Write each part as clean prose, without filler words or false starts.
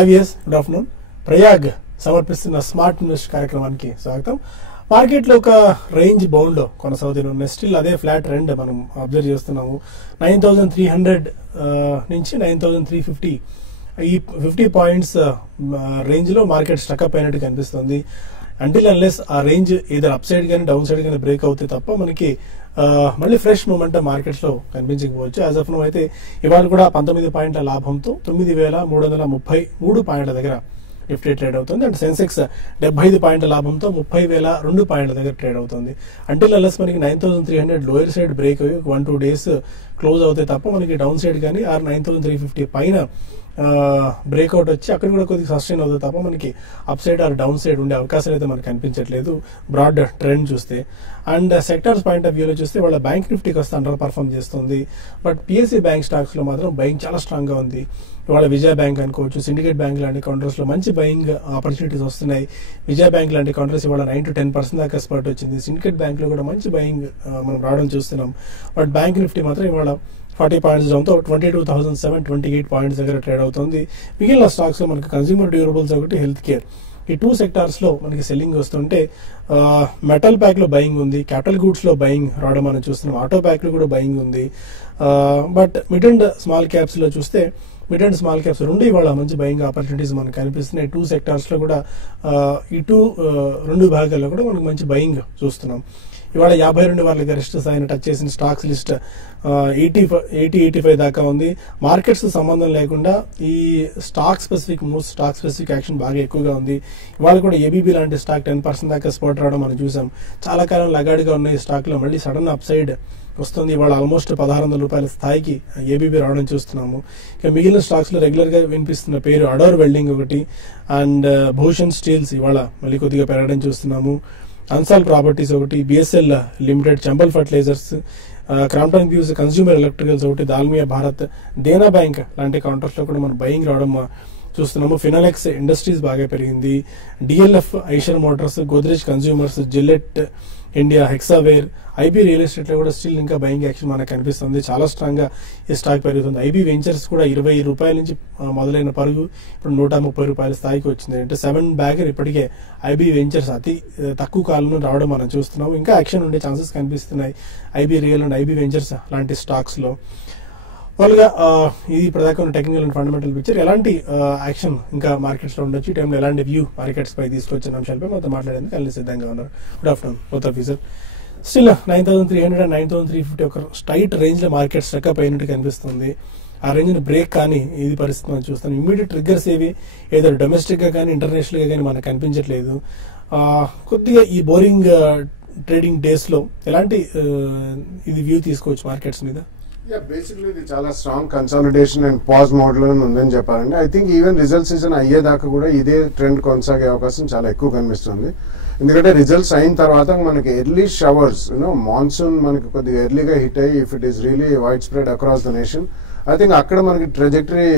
IVS good afternoon. Prayag సమర్పిస్తున్న smart invest కార్యక్రమానికి స్వాగతం. మార్కెట్లో ఒక రేంజ్ బౌండ్ కొనసాగుతున్న స్టిల్ అదే ఫ్లాట్ ట్రెండ్ మనం అబ్జర్వ్ చేస్తున్నాము. 9,300 నుంచి 9,350 ఈ 50 పాయింట్స్ రేంజ్ లో మార్కెట్ స్టక్అప్ అయినట్టు కనిపిస్తుంది. అంటిల్ అన్లెస్ ఆ రేంజ్ ఏదో అప్ సైడ్ కానీ డౌన్ సైడ్ కానీ బ్రేక్ అవుతే తప్ప మనకి మళ్ళీ ఫ్రెష్ మూమెంట్ మార్కెట్స్ లో కనిపించకపోవచ్చు. యాజ్ ఆఫ్ నౌ అయితే ఇవాళ కూడా 19 పాయింట్ల లాభంతో 9,333 పాయింట్ల దగ్గర నిఫ్టీ ట్రేడ్ అవుతుంది. అండ్ సెన్సెక్స్ 75 పాయింట్ల లాభంతో 30,002 పాయింట్ల దగ్గర ట్రేడ్ అవుతుంది. అంటిల్ అన్లెస్ మనకి 9,300 లోయర్ సైడ్ బ్రేక్ అయ్యి 1-2 డేస్ క్లోజ్ అవుతాయి తప్ప మనకి డౌన్ సైడ్ కానీ 9,350 పైన బ్రేక్అవుట్ వచ్చి అక్కడ కూడా కొద్దిగా సస్టైన్ అవుతుంది తప్ప మనకి upside or downside ఉండే అవకాశాలు అయితే మనకు కనిపించట్లేదు బ్రాడ్ ట్రెండ్ చూస్తే. అండ్ సెక్టార్స్ పాయింట్ ఆఫ్ వ్యూలో చూస్తే వాళ్ళ బ్యాంక్ నిఫ్టీ కాస్త అండర్ పర్ఫార్మ్ చేస్తుంది. బట్ పిఎస్సి బ్యాంక్ స్టాక్స్ లో మాత్రం బయింగ్ చాలా స్ట్రాంగ్ గా ఉంది. ఇవాళ విజయ బ్యాంక్ అనుకోవచ్చు, సిండికేట్ బ్యాంక్ లాంటి కౌంటర్స్ లో మంచి బయింగ్ ఆపర్చునిటీస్ వస్తున్నాయి. విజయ బ్యాంక్ లాంటి కౌంటర్స్ ఇవాళ 9-10% దాకా స్పర్ట్ వచ్చింది. సిండికేట్ బ్యాంక్ లో కూడా మంచి బయింగ్ మనం రావడం చూస్తున్నాం. బట్ బ్యాంక్ నిఫ్టీ మాత్రం ఇవాళ 40 పాయింట్స్ డౌన్తో 22,728 పాయింట్స్ దగ్గర ట్రేడ్ అవుతుంది. మిగిలిన స్టాక్స్ లో మనకి కన్స్యూమర్ డ్యూరబుల్స్ ఒకటి, హెల్త్ కేర్, ఈ 2 సెక్టార్స్ లో మనకి సెల్లింగ్ వస్తుంటే మెటల్ ప్యాక్ లో బయింగ్ ఉంది, క్యాపిటల్ గూడ్స్ లో బయింగ్ రావడం మనం చూస్తున్నాం, ఆటో ప్యాక్ లో కూడా బయింగ్ ఉంది. But mid and small caps లో చూస్తే మిడ్ అండ్ స్మాల్ క్యాప్స్ రెండు ఇవాళ మంచి బయింగ్ ఆపర్చునిటీస్ మనకు కనిపిస్తున్నాయి. 2 సెక్టార్స్ లో కూడా ఈ 2 భాగాల్లో కూడా మనకు మంచి బయింగ్ చూస్తున్నాం. ఇవాళ 52 వాళ్ళ గరిష్ట స్థాయిని టచ్ చేసిన స్టాక్స్ లిస్ట్ 80-85 దాకా ఉంది. మార్కెట్స్ సంబంధం లేకుండా ఈ stock specific moves, stock specific action బాగా ఎక్కువగా ఉంది. ఇవాళ కూడా ఏబీబీ లాంటి స్టాక్ 10% దాకా స్పాట్ రావడం మనం చూసాం. చాలా కాలం లగాడిగా ఉన్న ఈ స్టాక్ లో మళ్ళీ సడన్ అప్ సైడ్ వస్తుంది. ఇవాళ ఆల్మోస్ట్ 1,600 రూపాయల స్థాయికి ఏబీబీ రావడం చూస్తున్నాము. ఇక మిగిలిన స్టాక్స్ లో రెగ్యులర్ గా వినిపిస్తున్న పేరు అడోర్ వెల్డింగ్ ఒకటి అండ్ భూషణ్ స్టీల్స్ ఇవాళ మళ్ళీ కొద్దిగా పెరగడం చూస్తున్నాము. అన్సాల్ ప్రాపర్టీస్ ఒకటి, బిఎస్ఎల్ లిమిటెడ్, చంబల్ ఫర్టిలైజర్స్, క్రాంప్టన్ వ్యూస్ కన్స్యూమర్ ఎలక్ట్రికల్స్ ఒకటి, దాల్మియా భారత్, దేనా బ్యాంక్ లాంటి కౌంటర్స్ లో కూడా మనం బయింగ్ రావడం చూస్తున్నాము. ఫినాలెక్స్ ఇండస్ట్రీస్ బాగా పెరిగింది. DLF, Eicher Motors, Godrej consumers, Gillette India, Hexaware, IB real estate లో కూడా స్టిల్ ఇంకా బయింగ్ యాక్షన్ మనకు కనిపిస్తుంది. చాలా స్ట్రాంగ్ గా ఈ స్టాక్ పెరుగుతుంది. ఐబీ వెంచర్స్ కూడా 20 రూపాయల నుంచి మొదలైన పరుగు ఇప్పుడు 130 రూపాయల స్థాయికి వచ్చింది. అంటే 7 బ్యాగర్ ఇప్పటికే ఐబీ వెంచర్స్ అతి తక్కువ కాలంలో రావడం మనం చూస్తున్నాము. ఇంకా యాక్షన్ ఉండే ఛాన్సెస్ కనిపిస్తున్నాయి IB real and IB ventures లాంటి స్టాక్స్ లో. వాళ్ళుగా ఇది ప్రధాన టెక్నికల్ అండ్ ఫండమెంటల్ పిక్చర్. ఎలాంటి యాక్షన్ ఇంకా మార్కెట్స్ లో ఉండొచ్చు, ఈ టైంలో ఎలాంటి వ్యూ మార్కెట్స్ పై తీసుకొచ్చిన అంశాలపై మొత్తం మాట్లాడేందుకు అన్ని సిద్ధంగా ఉన్నారు. Good afternoon both of you sir. Still 9,300 and 9,350 ఒక స్ట్రైట్ రేంజ్ లో మార్కెట్ స్ట్రక్అప్ అయినట్టు కనిపిస్తుంది. ఆ రేంజ్ ని బ్రేక్ కానీ ఇది పరిస్థితి మనం చూస్తాం. ఇమీడియట్ ట్రిగ్గర్స్ ఏవి ఏదో డొమెస్టిక్ గా కానీ ఇంటర్నేషనల్ గా కానీ మనకు కనిపించట్లేదు. కొద్దిగా ఈ బోరింగ్ ట్రేడింగ్ డేస్ లో ఎలాంటి ఇది వ్యూ తీసుకోవచ్చు మార్కెట్స్ మీద? బేసిక్లీ ఇది చాలా strong consolidation and pause mode లో ఉందని చెప్పాలండి. I think even result season అయ్యేదాకా కూడా ఇదే ట్రెండ్ కొనసాగే అవకాశం చాలా ఎక్కువ కనిపిస్తుంది. ఎందుకంటే రిజల్ట్స్ అయిన తర్వాత మనకి ఎర్లీ షవర్స్ మాన్సూన్ మనకి కొద్దిగా ఎర్లీగా హిట్ అయ్యి if it is really wide spread across the nation, I think అక్కడ మనకి ట్రెజెక్టరీ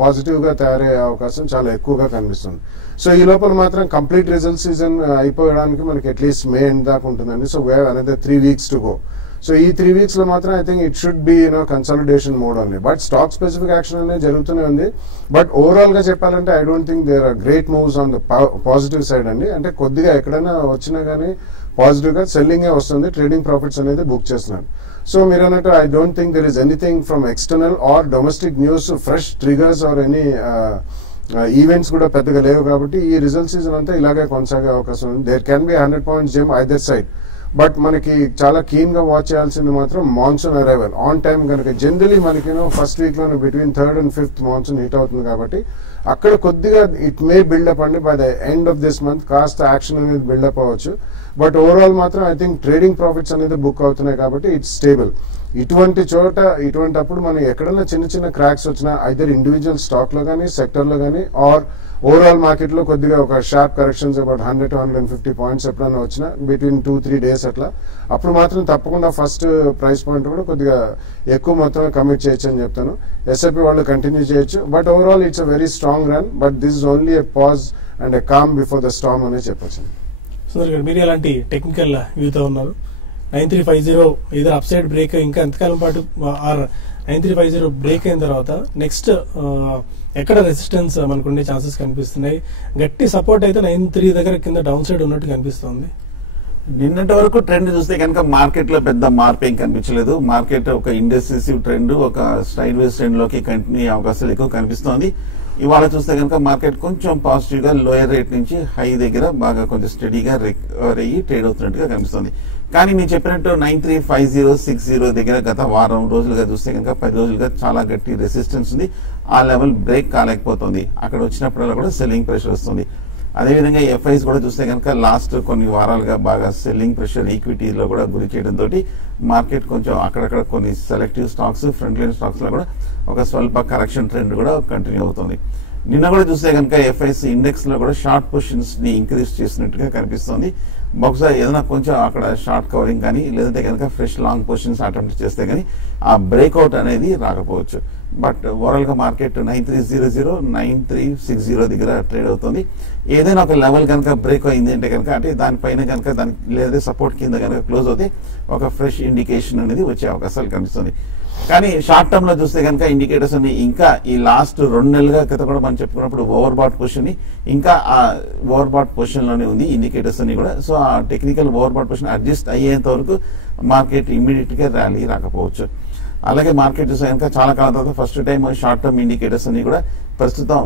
పాజిటివ్ గా తయారయ్యే అవకాశం చాలా ఎక్కువగా కనిపిస్తుంది. సో ఈ లోపల మాత్రం కంప్లీట్ రిజల్ట్ సీజన్ అయిపోవడానికి మనకి అట్లీస్ట్ మే ఎండ్ దాకా ఉంటుందండి. So we have another 3 weeks to go. So ఈ 3 weeks లో మాత్రం I think it should be consolidation mode only. But stock specific action అనేది జరుగుతూనే ఉంది. బట్ ఓవరాల్ గా చెప్పాలంటే I don't think there are great moves on the positive side అండి. అంటే కొద్దిగా ఎక్కడైనా వచ్చినా కానీ పాజిటివ్ గా సెల్లింగే వస్తుంది, ట్రేడింగ్ ప్రాఫిట్స్ అనేది బుక్ చేస్తున్నారు. సో మీరు అన్నట్టు I don't think there is anything from external or domestic news, fresh triggers or any events కూడా పెద్దగా లేవు. కాబట్టి ఈ రిజల్ట్ సీజన్ అంతా ఇలాగే కొనసాగే అవకాశం ఉంది. There can be 100 points jump either side. But మనకి చాలా కీన్ గా వాచ్ చేయాల్సింది మాత్రం మాన్సూన్ అరైవల్ ఆన్ టైం కనుక జనరలీ మనకి ఫస్ట్ వీక్ లోనే between 3rd and 5th monsoon hit అవుతుంది. కాబట్టి అక్కడ కొద్దిగా ఇట్ మే బిల్డప్ అండి. By the end of this month కాస్త యాక్షన్ అనేది బిల్డప్ అవ్వచ్చు. బట్ ఓవరాల్ మాత్రం ఐ థింక్ ట్రేడింగ్ ప్రాఫిట్స్ అనేది బుక్ అవుతున్నాయి కాబట్టి ఇట్స్ స్టేబుల్. ఇటువంటి చోట ఇటువంటిప్పుడు మనం ఎక్కడైనా చిన్న చిన్న క్రాక్స్ వచ్చినా ఐదర్ ఇండివిజువల్ స్టాక్ లో కానీ సెక్టర్ లో కానీ ఆర్ ఓవరాల్ మార్కెట్ లో కొద్దిగా ఒక షార్ప్ కరెక్షన్స్ అబౌట్ 100-150 పాయింట్స్ ఎప్పుడైనా వచ్చినా బిట్వీన్ 2-3 days అట్లా, అప్పుడు మాత్రం తప్పకుండా ఫస్ట్ ప్రైస్ పాయింట్ కూడా కొద్దిగా ఎక్కువ మొత్తం కమిట్ చేయొచ్చు అని చెప్తాను. ఎస్ఐపి వాళ్ళు కంటిన్యూ చేయొచ్చు. But overall it's a very strong run. But this is only a pause and a com before the Storm అనే చెప్పొచ్చు. సుందర్ గారు, మీరు ఎలాంటి టెక్నికల్ వ్యూతో ఉన్నారు? 9350 ఏదో అప్ సైడ్ బ్రేక్ ఇంకా ఎంతకాలం పాటు ఆర్ 9350 బ్రేక్ అయిన తర్వాత నెక్స్ట్ ఎక్కడ రెసిస్టెన్స్ మనకు ఉండే ఛాన్సెస్ కనిపిస్తున్నాయి? గట్టి సపోర్ట్ అయితే 93 దగ్గర కింద డౌన్ సైడ్ ఉన్నట్టు కనిపిస్తుంది. నిన్నటి వరకు ట్రెండ్ చూస్తే కనుక మార్కెట్ లో పెద్ద మార్పు ఏం కనిపించలేదు. మార్కెట్ ఒక ఇండెసిసివ్ ట్రెండ్, ఒక స్ట్రైడ్ వేస్ ట్రెండ్ లోకి కంటిన్యూ అయ్యే అవకాశాలు ఎక్కువ కనిపిస్తోంది. ఇవాళ చూస్తే కనుక మార్కెట్ కొంచెం పాజిటివ్ గా లోయర్ రేట్ నుంచి హై దగ్గర బాగా కొంచెం స్టడీగా రికవర్ అయ్యి ట్రేడ్ అవుతున్నట్టుగా కనిపిస్తుంది. కానీ నేను చెప్పినట్టు 935060 దగ్గర గత వారం రోజులుగా చూస్తే కనుక 10 రోజులుగా చాలా గట్టి రెసిస్టెన్స్ ఉంది. ఆ లెవెల్ బ్రేక్ కాలేకపోతుంది. అక్కడ వచ్చినప్పుడల్లా కూడా సెల్లింగ్ ప్రెషర్ వస్తుంది. అదేవిధంగా ఎఫ్ఐస్ కూడా చూస్తే కనుక లాస్ట్ కొన్ని వారాలుగా బాగా సెల్లింగ్ ప్రెషర్ ఈక్విటీలో కూడా గురి చేయడంతో మార్కెట్ కొంచెం అక్కడక్కడ కొన్ని selective stocks, front line stocks లో కూడా ఒక స్వల్ప కరెక్షన్ ట్రెండ్ కూడా కంటిన్యూ అవుతుంది. నిన్న కూడా చూస్తే కనుక ఎఫ్ఐస్ ఇండెక్స్ లో కూడా షార్ట్ పొజిషన్స్ ని ఇంక్రీజ్ చేసినట్టుగా కనిపిస్తుంది. బహుశా ఏదైనా కొంచెం అక్కడ షార్ట్ కవరింగ్ కానీ లేదంటే కనుక ఫ్రెష్ లాంగ్ పొజిషన్స్ అటెంప్ట్ చేస్తే కానీ ఆ బ్రేక్అవుట్ అనేది రాకపోవచ్చు. బట్ ఓవరాల్ గా మార్కెట్ 9300 9360 దగ్గర ట్రేడ్ అవుతుంది. ఏదైనా ఒక లెవెల్ కనుక బ్రేక్ అయింది అంటే కనుక అంటే దానిపైన కనుక దానికి లేదా సపోర్ట్ కింద కనుక క్లోజ్ అవుతే ఒక ఫ్రెష్ ఇండికేషన్ అనేది వచ్చే అవకాశాలు కనిపిస్తుంది. కానీ షార్ట్ టర్మ్ లో చూస్తే కనుక ఇండికేటర్స్ అన్ని ఇంకా ఈ లాస్ట్ 2 నెలలుగా క్రితం కూడా మనం చెప్పుకున్నప్పుడు ఓవర్ బాట్ పొజిషన్ ఇంకా ఆ ఓవర్ బాట్ పొజిషన్ లోనే ఉంది ఇండికేటర్స్ అన్ని కూడా. సో ఆ technical over bat position adjust అయ్యేంత వరకు మార్కెట్ ఇమ్మీడియట్ గా ర్యాలీ రాకపోవచ్చు. అలాగే మార్కెట్ చూస్తే కనుక చాలా కాలం తర్వాత first time short term indicators అన్ని కూడా ప్రస్తుతం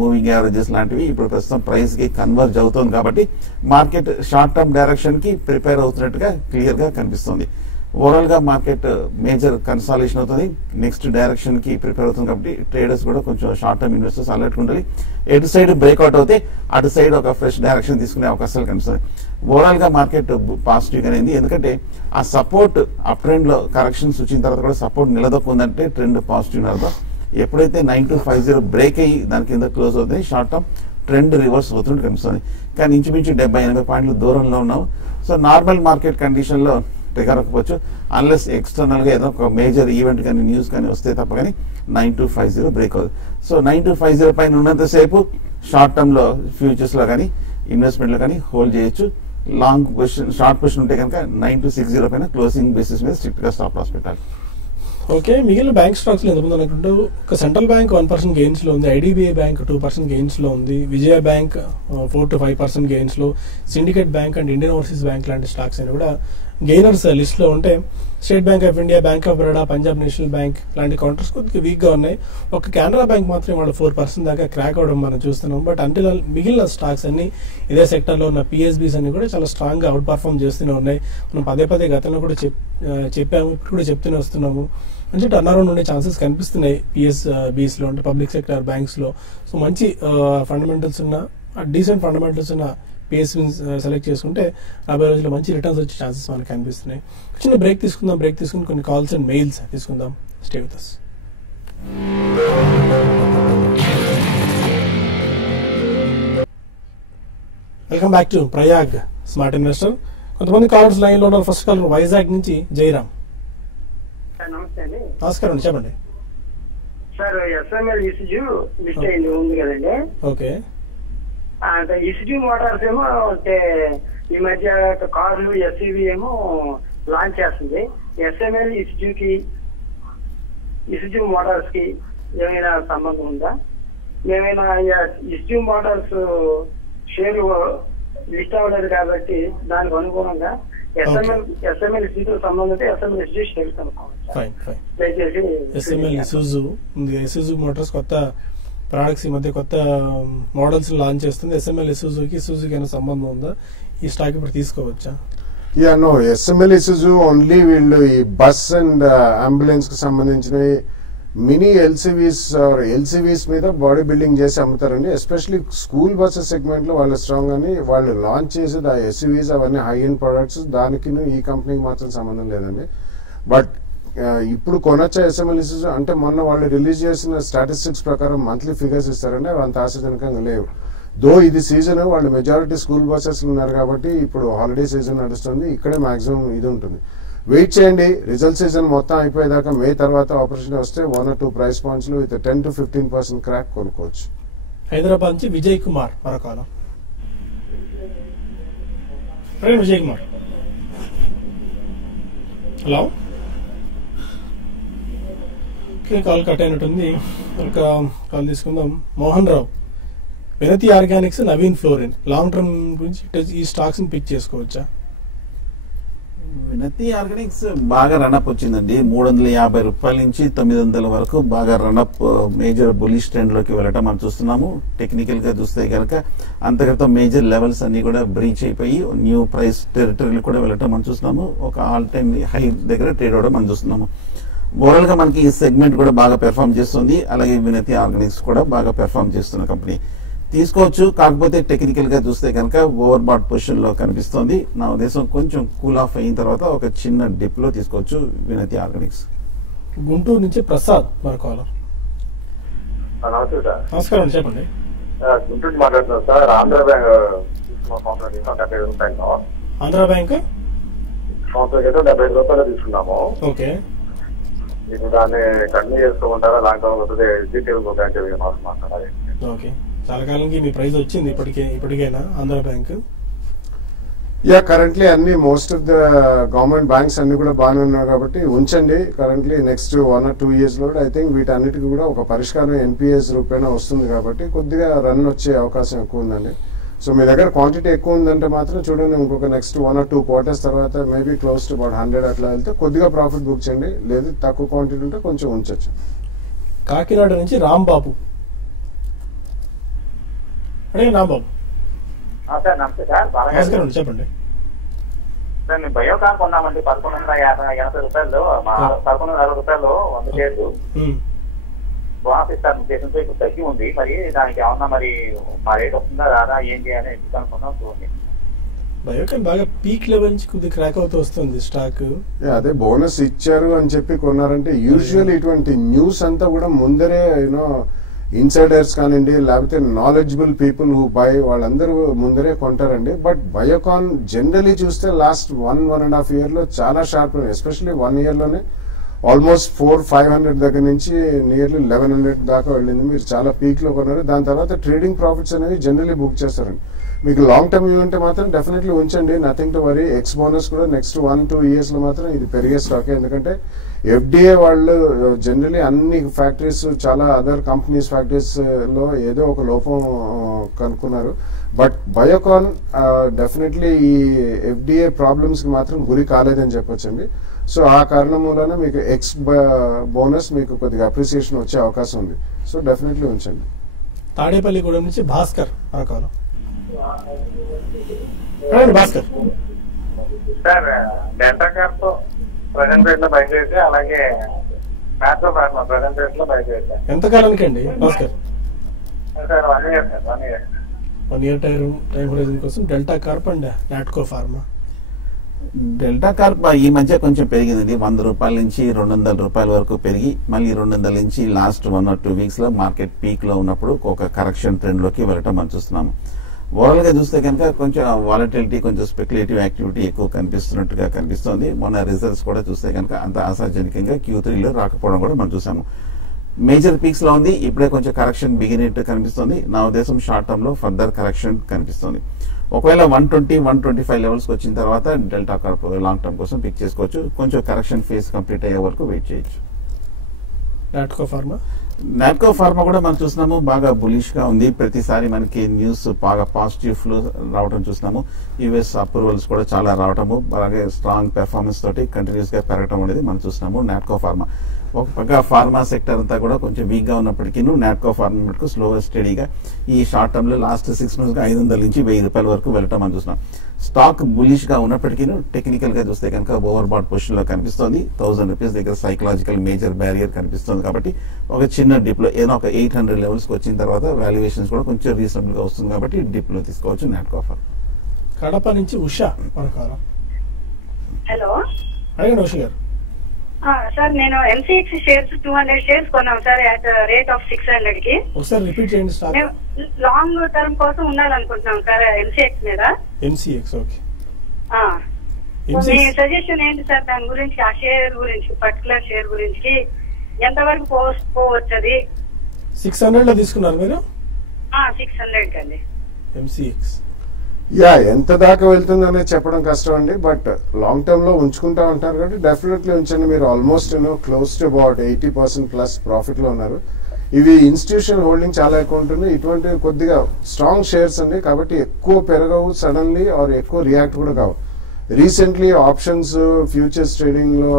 మూవింగ్ యావరేజెస్ లాంటివి ఇప్పుడు ప్రస్తుతం ప్రైస్ కి కన్వర్జ్ అవుతుంది. కాబట్టి మార్కెట్ షార్ట్ టర్మ్ డైరెక్షన్ కి ప్రిపేర్ అవుతున్నట్టుగా క్లియర్ గా కనిపిస్తుంది. ఓవరాల్ గా మార్కెట్ మేజర్ కన్సాలేషన్ అవుతుంది, నెక్స్ట్ డైరెక్షన్ కి ప్రిపేర్ అవుతుంది. కాబట్టి ట్రేడర్స్ కూడా కొంచెం షార్ట్ టర్మ్ ఇన్వెస్టర్స్ అలర్ట్ ఉండాలి. ఎటు సైడ్ బ్రేక్అవుట్ అవుతే అటు సైడ్ ఒక ఫ్రెష్ డైరెక్షన్ తీసుకునే అవకాశాలు కనిపిస్తుంది. ఓవరాల్ గా మార్కెట్ పాజిటివ్ గానే ఉంది. ఎందుకంటే ఆ సపోర్ట్ అప్ ట్రెండ్ లో కరెక్షన్స్ వచ్చిన తర్వాత కూడా సపోర్ట్ నిలదొక్కుందంటే ట్రెండ్ పాజిటివ్ అర్థం. ఎప్పుడైతే 9250 బ్రేక్ అయ్యి దాని కింద క్లోజ్ అవుతాయి షార్ట్ టర్మ్ ట్రెండ్ రివర్స్ అవుతుంటే కనిపిస్తుంది. కానీ ఇంచుమించు 70-80 పాయింట్లు దూరంలో ఉన్నాం. సో నార్మల్ మార్కెట్ కండిషన్ లో ట్రిగర్ అవ్వకపోవచ్చు అన్లెస్ ఎక్స్టర్నల్ గా ఏదో ఒక మేజర్ ఈవెంట్ కానీ న్యూస్ కానీ వస్తే తప్ప కానీ 9250 బ్రేక్ అవుతుంది. సో 9250 పైన ఉన్నంతసేపు షార్ట్ టర్మ్ లో ఫ్యూచర్స్ లో కానీ ఇన్వెస్ట్మెంట్ లో కానీ హోల్డ్ చేయొచ్చు. లాంగ్ పొజిషన్ షార్ట్ పొజిషన్ ఉంటే కనుక 9260 పైన క్లోజింగ్ బేసిస్ మీద స్ట్రిక్ట్ గా స్టాప్ లాస్ పెట్టాలి. ఓకే, మిగిలిన బ్యాంక్ స్టాక్స్ లో ఎంతమంది అనుకుంటూ ఒక సెంట్రల్ బ్యాంక్ 1% గెయిన్స్ లో ఉంది, ఐడిబిఐ బ్యాంక్ 2% గెయిన్స్ లో ఉంది, విజయ బ్యాంక్ 4 to 5% గెయిన్స్ లో, syndicate bank and Indian overseas bank లాంటి స్టాక్స్ అని కూడా గెయినర్స్ లిస్ట్ లో ఉంటే state bank of India, bank of Baroda, Punjab national bank లాంటి కౌంటర్స్ కొద్దిగా వీక్ గా ఉన్నాయి. ఒక కెనరా బ్యాంక్ మాత్రం వాళ్ళు 4% దాకా క్రాక్ అవడం మనం చూస్తున్నాం. బట్ అంటే మిగిలిన స్టాక్స్ అన్ని ఇదే సెక్టర్ లో ఉన్న పిఎస్బీస్ అన్ని కూడా చాలా స్ట్రాంగ్ గా అవుట్ పర్ఫార్మ్ చేస్తూనే ఉన్నాయి. మనం పదే గతంలో కూడా చెప్పాము, ఇప్పుడు కూడా చెప్తూనే వస్తున్నాము. మంచి టర్న్ అరౌండ్ ఉండే ఛాన్సెస్ కనిపిస్తున్నాయి పిఎస్బీస్ లో, అంటే పబ్లిక్ సెక్టర్ బ్యాంక్స్ లో. సో మంచి ఫండమెంటల్స్ ఉన్న డీసెంట్ ఫండమెంటల్స్ ఉన్న పిఎస్బీస్ సెలెక్ట్ చేసుకుంటే రాబోయే రోజుల్లో మంచి రిటర్న్స్ వచ్చే ఛాన్సెస్ మనకు కనిపిస్తున్నాయి. చిన్న బ్రేక్ తీసుకుందాం. బ్రేక్ తీసుకుని కొన్ని కాల్స్ అండ్ మెయిల్స్ తీసుకుందాం. Stay with us. Welcome back to Prayag smart investor. కొంతమంది కాలర్స్ లైన్ లో ఉన్నారు. ఫస్ట్ కాలర్ వైజాగ్ నుంచి జయరామ్. నమస్తే అండి. నమస్కారం అండి, చెప్పండి సార్. ఎస్ఎంఎల్ ఇసుజు లిస్ట్ అయింది ఉంది కదండి. ఓకే, అంటే ఇసుజు మోటార్స్ ఏమో అంటే ఈ మధ్య కార్లు ఎస్యూవి ఏమో లాంచ్ చేస్తుంది. ఎస్ఎంఎల్ ఇసుజు మోటార్స్ కి ఏమైనా సంబంధం ఉందా? ఏమైనా ఇసుజు మోటార్స్ షేర్ లిస్ట్ అవ్వలేదు కాబట్టి దానికి అనుగుణంగా ఎస్ఎంఎల్ ఇసుజు సంబంధం అయితే ఎస్ఎంఎల్ ఇసుజు షేర్ కనుక్కోవచ్చు. దయచేసి ఎస్ఎంఎల్ ఇసుజు ఉంది. ఇసుజు మోటార్స్ కొత్త ప్రొడక్ట్స్ ఈ మధ్య కొత్త మోడల్స్ లాంచ్ చేస్తుంది. ఎస్ఎంఎల్ ఇసుజుకి అయినా సంబంధం ఉందా? ఈ స్టాక్ ఇప్పుడు తీసుకోవచ్చా? నో, ఎస్ఎంఎల్ ఇసుజు ఓన్లీ వీళ్ళు ఈ బస్ అండ్ అంబులెన్స్ కి సంబంధించిన మినీ ఎల్సీవీస్ మీద బాడీ బిల్డింగ్ చేసి అమ్ముతారండి. ఎస్పెషల్లీ స్కూల్ బస్సెస్ సెగ్మెంట్ లో వాళ్ళు స్ట్రాంగ్ అని వాళ్ళు లాంచ్ చేసేది ఆ ఎస్యూవీస్ అవన్నీ హై ఎండ్ ప్రొడక్ట్స్. దానికి ఈ కంపెనీకి మాత్రం సంబంధం లేదండి. బట్ ఇప్పుడు కొనొచ్చా ఎస్ఎంఎల్ ఇసుజు అంటే మొన్న వాళ్ళు రిలీజ్ చేసిన స్టాటిస్టిక్స్ ప్రకారం మంత్లీ ఫిగర్స్ ఇస్తారండి, అవి అంత ఆశాజనకంగా లేవు. దో ఇది సీజన్ వాళ్ళు మెజారిటీ స్కూల్ బస్సెస్ ఉన్నారు కాబట్టి ఇప్పుడు హాలిడే సీజన్ నడుస్తుంది, ఇక్కడే మాక్సిమం ఇది ఉంటుంది. వెయిట్ చేయండి, రిజల్ట్ సీజన్ మొత్తం అయిపోయేదాకా మే తర్వాత ఆపరేషన్ వస్తే 1 or 2 ప్రైస్ పాయింట్స్ లో విత్ 10 to 15% క్రాక్ కొనుక్కోవచ్చు. హైదరాబాద్ నుంచి విజయ్ కుమార్ మరొక Vijay Kumar. Hello call cut అయినట్టుంది. ఇంకా కాల్ తీసుకుందాం. మోహన్ రావు, వినతి Organics, Naveen fluorine long term గురించి ఈ స్టాక్స్ ని పిక్ చేసుకోవచ్చా? వినతి ఆర్గానిక్స్ బాగా రన్అప్ వచ్చిందండి. 350 రూపాయల నుంచి 900 వరకు బాగా రన్అప్ మేజర్ బులిష్ ట్రెండ్ లోకి వెళ్ళటం మనం చూస్తున్నాము. టెక్నికల్ గా చూస్తే కనుక అంతర్గత మేజర్ లెవెల్స్ అన్ని కూడా బ్రీచ్ అయిపోయి న్యూ ప్రైస్ టెరిటరీలు కూడా వెళ్ళటం మనం చూస్తున్నాము. ఒక ఆల్ టైమ్ హై దగ్గర ట్రేడ్ అవడం మనం చూస్తున్నాము. ఓవరాల్ గా మనకి ఈ సెగ్మెంట్ కూడా బాగా పెర్ఫామ్ చేస్తుంది. అలాగే వినతి ఆర్గానిక్స్ కూడా బాగా పెర్ఫామ్ చేస్తున్న కంపెనీ, తీసుకోవచ్చు. కాకపోతే టెక్నికల్ గా చూస్తే కనుక ఓవర్ బాట్ పొజిషన్ లో కనిపిస్తోంది. నా ఉద్దేశం కొంచెం కూల్ ఆఫ్ అయిన తర్వాత ఒక చిన్న డిప్ లో తీసుకోవచ్చు వినతి ఆర్గానిక్స్. గుంటూరు నుంచి ప్రసాద్ మన కాలర్. నమస్తే సార్. నమస్కారం అండి, చెప్పండి. గుంటూరు మాట్లాడుతున్నాను sir. Andhra bank Andhra bank సంవత్సరం క్రితం 75 రూపాయలు తీసుకున్నాము. ఓకే, ఇప్పుడు దాన్ని కంటిన్యూ చేసుకోమంటారా లాంగ్ టర్మ్ వస్తుంది డీటెయిల్ మాట్లాడాలి. ఓకే, చాలా కాలంకి మీ ప్రైస్ వచ్చింది ఇప్పటికైనా ఆంధ్ర బ్యాంక్? యా, కరెంట్లీ అన్ని most of the government banks అన్ని కూడా బాగానే ఉన్నాయి కాబట్టి ఉంచండి. కరెంట్లీ నెక్స్ట్ 1 or 2 years లో ఐ థింక్ వీటన్నిటికీ కూడా ఒక పరిష్కారం ఎన్పిఎస్ రూపేణ వస్తుంది కాబట్టి కొద్దిగా రన్ వచ్చే అవకాశం ఎక్కువ ఉందండి. సో మీ దగ్గర క్వాంటిటీ ఎక్కువ ఉందంటే మాత్రం చూడండి, ఇంకొక నెక్స్ట్ 1 or 2 quarters తర్వాత మేబీ క్లోజ్ టు అబౌట్ 100 అట్లా వెళ్తే కొద్దిగా ప్రాఫిట్ బుక్ చేయండి. లేదు తక్కువ క్వాంటిటీ ఉంటే కొంచెం ఉంచొచ్చు. కాకినాడ నుంచి రాంబాబు. అడే రాంబాబు, సార్ నమస్తే సార్. నమస్కారం అండి, చెప్పండి. సార్ మేము బయోకాన్ కొన్నామండి 1180 రూపాయలు, 1160 రూపాయలు 100 షేర్లు బోనస్ ఇస్తారు ఉద్దేశంతో ఇప్పుడు తగ్గి ఉంది. మరి దానికి ఏమన్నా మరి మా రేట్ వస్తుందా రాదా ఏంటి అని అనుకున్నాం. చూడండి, బయోకాన్ బాగా పీక్ లెవెల్ నుంచి కొద్దిగా క్రాక్ అవుతూ వస్తుంది స్టాక్. అదే బోనస్ ఇచ్చారు అని చెప్పి కొన్నారంటే యూజువల్ ఇటువంటి న్యూస్ అంతా కూడా ముందరే యూనో ఇన్సైడర్స్ కానివ్వండి లేకపోతే నాలెడ్జబుల్ పీపుల్ హూ బై వాళ్ళందరూ ముందరే కొంటారండి. బట్ బయోకాన్ జనరలీ చూస్తే లాస్ట్ 1.5 year లో చాలా షార్ప్, ఎస్పెషల్లీ 1 year లోనే ఆల్మోస్ట్ 400-500 దగ్గర నుంచి నియర్లీ 1100 దాకా వెళ్ళింది. మీరు చాలా పీక్ లో కొన్నారు. దాని తర్వాత ట్రేడింగ్ ప్రాఫిట్స్ అనేవి జనరలీ బుక్ చేస్తారండి. మీకు లాంగ్ టర్మ్ వ్యూ ఉంటే మాత్రం డెఫినెట్లీ ఉంచండి, nothing to worry. X bonus కూడా నెక్స్ట్ 1-2 years లో మాత్రం ఇది పెరిగే స్టాక్. ఎందుకంటే ఎఫ్డిఏ వాళ్ళు జనరలీ అన్ని ఫ్యాక్టరీస్ చాలా అదర్ కంపెనీస్ ఫ్యాక్టరీస్ లో ఏదో ఒక లోపం కనుక్కున్నారు. బట్ బయోకాన్ డెఫినెట్లీ ఈ ఎఫ్డిఏ ప్రాబ్లమ్స్ కి మాత్రం గురి కాలేదని చెప్పొచ్చండి. సో ఆ కారణం వలన మీకు ఎక్స్ బోనస్ మీకు కొద్దిగా అప్రిసియేషన్ వచ్చే అవకాశం ఉంది. సో డెఫినెట్లీ ఉంచండి. తాడేపల్లిగూడెం నుంచి భాస్కర్ కాలం. Bhaskar sir Delta Corp present rate లో బై చేసి అలాగే మ్యాథ్రో ఫార్మా ప్రజెంట్ రేట్ లో బై చేశారు. ఎంతకాలానికి అండి Bhaskar? Sir 1 year sir. 1 year 1 year time horizon కోసం Delta Corp and Natco Pharma. Delta Corp ఈ మధ్య కొంచెం పెరిగిందండి. 100 రూపాయల నుంచి 200 రూపాయల వరకు పెరిగి మళ్ళీ 200 నుంచి లాస్ట్ 1 or 2 weeks లో మార్కెట్ పీక్ లో ఉన్నప్పుడు ఒక కరెక్షన్ ట్రెండ్ లోకి వెళ్ళటం మనం చూస్తున్నాము. ఓవరాల్ గా చూస్తే కనుక కొంచెం వాలటిలిటీ, కొంచెం స్పెక్యులేటివ్ యాక్టివిటీ ఎక్కువ కనిపిస్తున్నట్టుగా కనిపిస్తోంది. మొన్న రిజల్ట్స్ కూడా చూస్తే కనుక అంత ఆశాజనకంగా Q3లో రాకపోవడం కూడా మనం చూసాము. మేజర్ పీక్స్ లో ఉంది, ఇప్పుడే కొంచెం కరెక్షన్ బిగినట్టు కనిపిస్తుంది. నా ఉద్దేశం షార్ట్ టర్మ్ లో ఫర్దర్ కరెక్షన్ కనిపిస్తుంది. ఒకవేళ 120-125 లెవెల్స్ వచ్చిన తర్వాత డెల్టా కార్ప్ లాంగ్ టర్మ్ కోసం పిక్ చేసుకోవచ్చు. కొంచెం కరెక్షన్ ఫేజ్ కంప్లీట్ అయ్యే వరకు వెయిట్ చేయొచ్చు. నాట్కో ఫార్మా కూడా మనం చూస్తున్నాము బాగా బులిష్ గా ఉంది. ప్రతిసారి మనకి న్యూస్ బాగా పాజిటివ్ ఫ్లో రావడం చూస్తున్నాము. యుఎస్ అప్రూవల్స్ కూడా చాలా రావటము, అలాగే స్ట్రాంగ్ పెర్ఫార్మెన్స్ తోటి కంటిన్యూస్ గా పెరగడం అనేది మనం చూస్తున్నాము. నాట్కో ఫార్మా ఒక పక్క ఫార్మా సెక్టర్ అంతా కూడా కొంచెం వీక్ గా ఉన్నప్పటికీ నాట్కో ఫార్మా మటుకు స్లోగా స్టడీగా ఈ షార్ట్ టర్మ్ లో లాస్ట్ 6 months గా 500 నుంచి 1000 రూపాయల వరకు వెళ్ళటం మనం చూస్తున్నాం. స్టాక్ బులిష్ గా ఉన్నప్పటికీ టెక్నికల్ గా చూస్తే కనుక ఓవర్ బాట్ పొజిషన్ లో కనిపిస్తోంది. 1000 రూపీస్ దగ్గర సైకలాజికల్ మేజర్ బ్యారియర్ కనిపిస్తుంది. కాబట్టి ఒక చిన్న డిప్ లో ఏదో ఒక 800 లెవెల్స్ కి వచ్చిన తర్వాత వాల్యుయేషన్స్ కూడా కొంచెం రీజనబుల్ గా వస్తుంది కాబట్టి డిప్ లో తీసుకోవచ్చు. నాట్కో ఫార్మా. కడప నుంచి ఉషా. హలో, అడగండి ఉషా గారు. సార్ నేను ఎంసీఎక్స్ షేర్స్ 200 shares కొన్నాం సార్ అట్ రేట్ ఆఫ్ 600 కి. ఒకసారి రిపీట్ చేయండి. స్టాక్ లాంగ్ టర్మ్ కోసం ఉండాలనుకుంటున్నాం సార్ ఎంసీఎక్స్ మీద. MCX okay. మీ సజెషన్ ఏంటి సార్ దాని గురించి, ఆ షేర్ గురించి, పర్టికులర్ షేర్ గురించి ఎంతవరకు పోవచ్చు? అది 600 లో తీసుకున్నారు మీరు? 600 కండి ఎంసీఎక్స్. యా ఎంత దాకా వెళ్తుంది అనేది చెప్పడం కష్టం అండి, బట్ లాంగ్ టర్మ్ లో ఉంచుకుంటా ఉంటారు కాబట్టి డెఫినెట్లీ ఉంచండి. మీరు almost close to about 80% plus profit లో ఉన్నారు. ఇవి ఇన్స్టిట్యూషన్ హోల్డింగ్ చాలా ఎక్కువ ఉంటుంది. ఇటువంటి కొద్దిగా స్ట్రాంగ్ షేర్స్ అండి, కాబట్టి ఎక్కువ పెరగవు సడన్లీ ఆర్ ఎక్కువ రియాక్ట్ కూడా కావు. రీసెంట్లీ ఆప్షన్స్ ఫ్యూచర్స్ ట్రేడింగ్ లో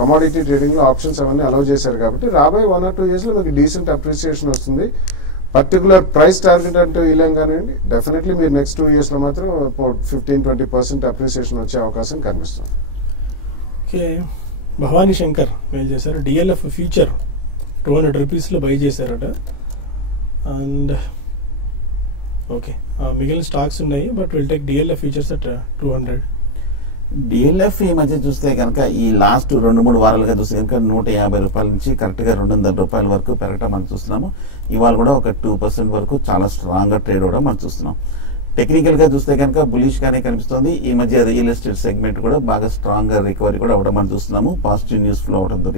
కమోడిటీ ట్రేడింగ్ లో ఆప్షన్స్ అవన్నీ అలౌ చేశారు కాబట్టి రాబోయే 1 or 2 years లో మీకు డీసెంట్ అప్రిసియేషన్ వస్తుంది. పర్టికులర్ ప్రైస్ టార్గెట్ అంటూ ఇలాం కానివ్వండి, డెఫినెట్లీ మీరు నెక్స్ట్ 2 years లో మాత్రం 15-20% అప్రిసియేషన్ వచ్చే అవకాశం కనిపిస్తుంది. ఓకే, భవానీ శంకర్ మెయిల్ చేశారు, డిఎల్ఎఫ్ ఫ్యూచర్ 200 రూపీస్లో బై చేశారట. అండ్ ఓకే, మిగిలిన స్టాక్స్ ఉన్నాయి, but will take DLF futures at 200. DLF ఈ మధ్య చూస్తే కనుక ఈ లాస్ట్ 2-3 వారాలుగా చూస్తే కనుక 150 రూపాయల నుంచి కరెక్ట్ గా 200 రూపాయల వరకు పెరగటం మనం చూస్తున్నాము. ఇవాళ కూడా ఒక 2% వరకు చాలా స్ట్రాంగ్ గా ట్రేడ్ అవడం మనం చూస్తున్నాం. టెక్నికల్ గా చూస్తే కనుక బులిష్ గానే కనిపిస్తుంది. ఈ మధ్య రియల్ ఎస్టేట్ సెగ్మెంట్ కూడా బాగా స్ట్రాంగ్ గా రికవరీ కూడా అవడం మనం చూస్తున్నాము. పాజిటివ్ న్యూస్ ఫ్లో అవడంతో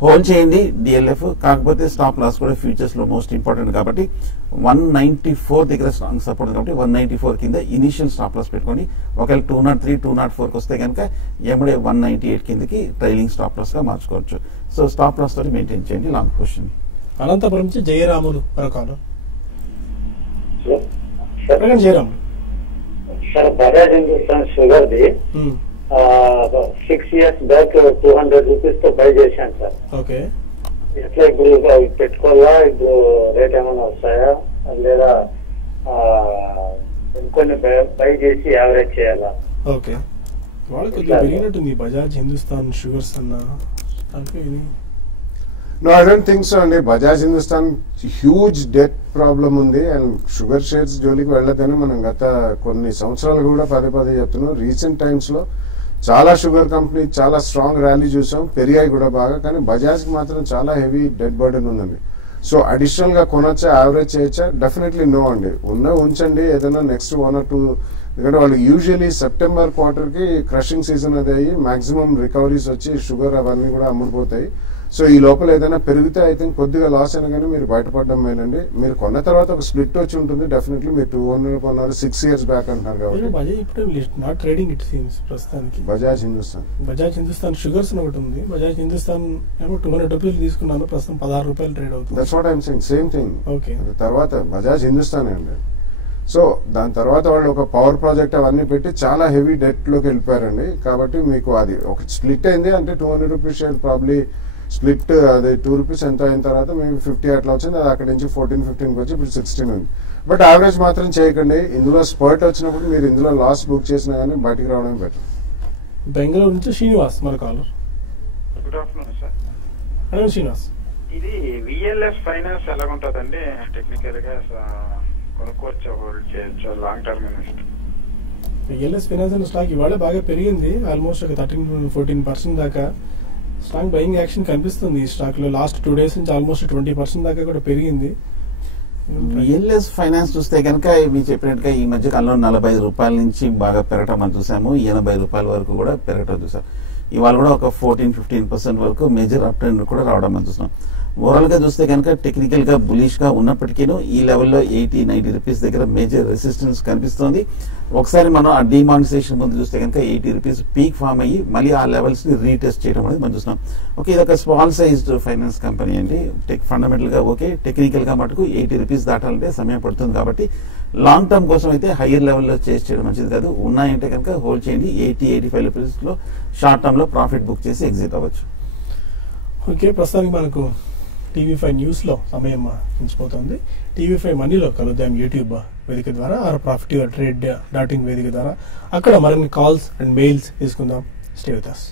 హోల్డ్ చేయండి డిఎల్ఎఫ్. కాకపోతే స్టాప్ లాస్ కూడా ఫ్యూచర్స్ లో మోస్ట్ ఇంపార్టెంట్ కాబట్టి 194 దగ్గర స్ట్రాంగ్ సపోర్ట్ కాబట్టి 194 కింద ఇనిషియల్ స్టాప్ లాస్ పెట్టుకోండి. ఒకవేళ 203, 204 వస్తే కనుక ఎమ్మడే 198 కిందకి ట్రైలింగ్ స్టాప్ లాస్ గా మార్చుకోవచ్చు. సో స్టాప్ లాస్ తోటి మెయింటైన్ చేయండి లాంగ్ పొజిషన్. అనంతపురం నుంచి జయరాములు మరొకరు. జయరామ్ సార్, బజాజ్ హిందుస్థాన్ షుగర్ది 6 years బ్యాక్ 200 రూపీస్ తో బై చేశాను సార్. ఓకే, ఎట్లా ఇప్పుడు పెట్టుకోవాలా? ఇప్పుడు రేట్ ఏమైనా వస్తాయా లేదా ఇంకొన్ని బై చేసి యావరేజ్ చేయాలా? ఓకే, వాళ్ళు కొద్దిగా పెరిగినట్టుంది బజాజ్ హిందుస్థాన్ షుగర్స్ అన్న. No, I don't think so అండి. Bajaj Hindusthan huge debt problem ఉంది అండ్ షుగర్ షేర్స్ జోలికి వెళ్ళదని మనం గత కొన్ని సంవత్సరాలు కూడా పదే చెప్తున్నాం. రీసెంట్ టైమ్స్ లో చాలా షుగర్ కంపెనీ చాలా స్ట్రాంగ్ ర్యాలీ చూసాం, పెరిగాయి కూడా బాగా. కానీ బజాజ్ కి మాత్రం చాలా హెవీ డెట్ బర్డెన్ ఉందండి. సో అడిషనల్ గా కొనొచ్చా, యావరేజ్ చేయొచ్చా? డెఫినెట్లీ నో అండి. ఉంచండి ఏదైనా నెక్స్ట్ 1 or 2, ఎందుకంటే వాళ్ళు యూజువల్లీ సెప్టెంబర్ క్వార్టర్ కి క్రషింగ్ సీజన్ అది అయ్యి మాక్సిమం రికవరీస్ వచ్చి షుగర్ అవన్నీ కూడా అమ్ముడిపోతాయి. సో ఈ లోపల ఏదైనా పెరిగితే ఐ థింక్ కొద్దిగా లాస్ అయినా కానీ మీరు బయటపడడం మేలండి. మీరు కొన్న తర్వాత ఒక స్ప్లిట్ వచ్చి ఉంటుంది. డెఫినెట్లీ మీరు 200 కొన్నారు 6 years బ్యాక్ అంటున్నారు కాబట్టి బజాజ్ హిందుస్థాన్ షుగర్స్ ఒకటి ఉంది. బజాజ్ హిందుస్థాన్ ఏమో 200 రూపీస్ తీసుకున్నాను, ప్రస్తుతం 16 రూపాయలు ట్రేడ్ అవుతుంది. That's what I'm saying, same thing. Okay, తర్వాత బజాజ్ హిందుస్థాన్ అండి. సో దాని తర్వాత వాళ్ళు ఒక పవర్ ప్రాజెక్ట్ అవన్నీ పెట్టి చాలా హెవీ డెట్ లోకి వెళ్ళిపోయారండి. కాబట్టి మీకు అది ఒక స్ప్లిట్ అయింది అంటే 200 రూపీస్ షేర్ ప్రాబ్లీ స్ప్లిట్ అది 2 రూపీస్ ఎంత అయిన తర్వాత మేము 50 అట్లా వచ్చింది. అది అక్కడి నుంచి 14-15 వచ్చి ఇప్పుడు 16 ఉంది. బట్ యావరేజ్ మాత్రం చేయకండి. ఇందులో స్పర్ట్ వచ్చినప్పుడు మీరు ఇందులో లాస్ బుక్ చేసినా కానీ బయటికి రావడం బెటర్. బెంగళూరు నుంచి శ్రీనివాస్ మన caller. Good afternoon sir. Hello Srinivas, ఇది విఎల్ఎస్ ఫైనాన్స్ ఎలా ఉంటుందండి? టెక్నికల్ గా కొనుక్కోవచ్చు, హోల్డ్ చేయొచ్చు, long term invest? VLS finance అనే స్టాక్ ఇవాళ బాగా పెరిగింది, ఆల్మోస్ట్ ఒక 13-14% దాకా స్ట్రాంగ్ బయింగ్ యాక్షన్ కనిపిస్తుంది ఈ స్టాక్ లో. లాస్ట్ 2 days నుంచి ఆల్మోస్ట్ 20% దాకా కూడా పెరిగింది. విఎల్ఎస్ ఫైనాన్స్ చూస్తే కనుక మీరు చెప్పినట్టుగా ఈ మధ్య కాలంలో 45 రూపాయల నుంచి బాగా పెరగటం మనం చూసాము. 80 రూపాయల వరకు కూడా పెరగటం చూసాం. ఇవాళ కూడా ఒక 14-15% వరకు మేజర్ అప్ ట్రెండ్ కూడా రావడం మనం చూస్తున్నాం. ఓవరాల్ గా చూస్తే కనుక టెక్నికల్ గా బులిష్ గా ఉన్నప్పటికీ ఈ లెవెల్లో 80-90 రూపీస్ దగ్గర మేజర్ రెసిస్టెన్స్ కనిపిస్తోంది. ఒకసారి మనం ఆ డిమానిటైజేషన్ ముందు చూస్తే కనుక 80 రూపీస్ పీక్ ఫామ్ అయ్యి మళ్ళీ ఆ లెవెల్స్ ని రీటెస్ట్ చేయడం అనేది మనం చూస్తున్నాం. ఓకే, ఇది ఒక స్మాల్ సైజ్డ్ ఫైనాన్స్ కంపెనీ అండి. ఫండమెంటల్ గా ఓకే, టెక్నికల్ గా మటుకు 80 రూపీస్ దాటాలంటే సమయం పడుతుంది. కాబట్టి లాంగ్ టర్మ్ కోసం అయితే హైయర్ లెవెల్లో చేసి చేయడం మంచిది కాదు. ఉన్నాయంటే కనుక హోల్డ్ చేయండి. 80-85 రూపీస్ లో షార్ట్ టర్మ్ లో ప్రాఫిట్ బుక్ చేసి ఎగ్జిట్ అవ్వచ్చు. ఓకే, ప్రస్తుతానికి మనకు టీవీ5 న్యూస్ లో సమయం మించిపోతుంది. టీవీ5 మనీలో కలుద్దాం యూట్యూబ్ వేదిక ద్వారా, profityourtrade.in వేదిక ద్వారా. అక్కడ మరిన్ని కాల్స్ అండ్ మెయిల్స్ తీసుకుందాం. Stay with us.